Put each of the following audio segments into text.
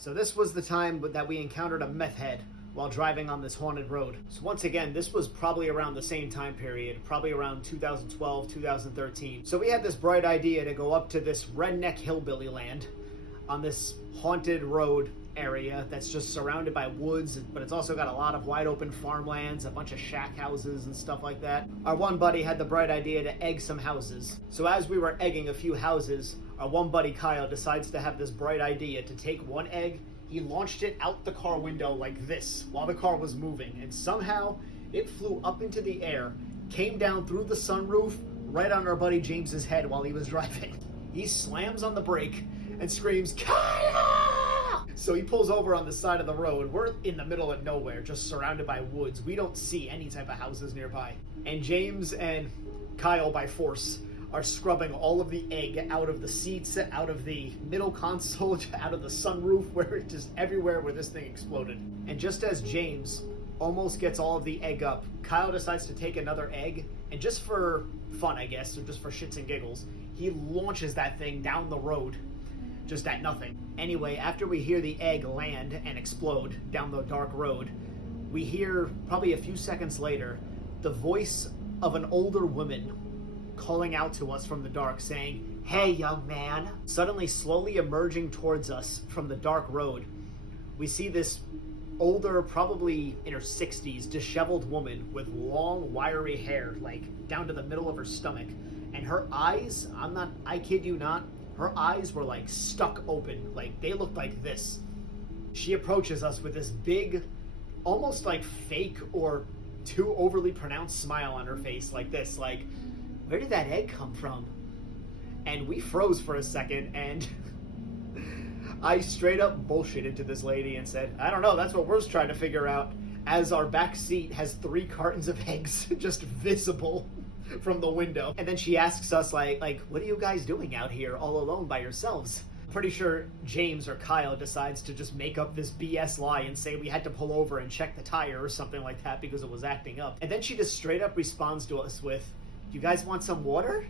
So this was the time that we encountered a meth head while driving on this haunted road. So once again, this was probably around the same time period, probably around 2012, 2013. So we had this bright idea to go up to this redneck hillbilly land on this haunted road area that's just surrounded by woods, but it's also got a lot of wide open farmlands, a bunch of shack houses and stuff like that. Our one buddy had the bright idea to egg some houses. So as we were egging a few houses, our one buddy Kyle decides to have this bright idea to take one egg. He launched it out the car window like this while the car was moving, and somehow it flew up into the air, came down through the sunroof right on our buddy James's head while he was driving. He slams on the brake and screams, "Kyle!" So he pulls over on the side of the road. We're in the middle of nowhere, just surrounded by woods. We don't see any type of houses nearby. And James and Kyle, by force, are scrubbing all of the egg out of the seats, out of the middle console, out of the sunroof, where it's just everywhere where this thing exploded. And just as James almost gets all of the egg up, Kyle decides to take another egg, and just for fun, I guess, or just for shits and giggles, he launches that thing down the road, just at nothing. Anyway, after we hear the egg land and explode down the dark road, we hear, probably a few seconds later, the voice of an older woman calling out to us from the dark, saying, "Hey, young man." Suddenly, slowly emerging towards us from the dark road, we see this older, probably in her 60s, disheveled woman with long, wiry hair, like down to the middle of her stomach. And her eyes, I kid you not, her eyes were like stuck open, like they looked like this. She approaches us with this big, almost like fake or too overly pronounced smile on her face, like this, like, "Where did that egg come from?" And we froze for a second, and I straight up bullshitted to this lady and said, "I don't know, that's what we're trying to figure out," as our back seat has 3 cartons of eggs just visible from the window. And then she asks us, like, "What are you guys doing out here all alone by yourselves?" Pretty sure James or Kyle decides to just make up this BS lie and say we had to pull over and check the tire or something like that because it was acting up. And then she just straight up responds to us with, "You guys want some water?"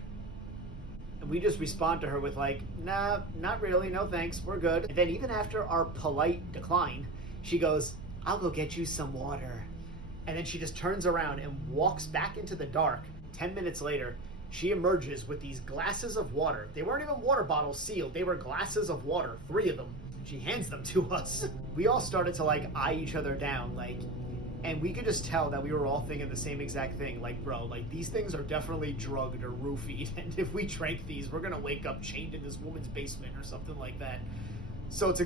And we just respond to her with like, "Nah, not really, no thanks, we're good." And then even after our polite decline, she goes, "I'll go get you some water." And then she just turns around and walks back into the dark. 10 minutes later, she emerges with these glasses of water. They weren't even water bottles sealed, they were glasses of water, 3 of them. She hands them to us. We all started to like eye each other down, like, and we could just tell that we were all thinking the same exact thing. Like, bro, like, these things are definitely drugged or roofied, and if we drank these, we're gonna wake up chained in this woman's basement or something like that. So it's a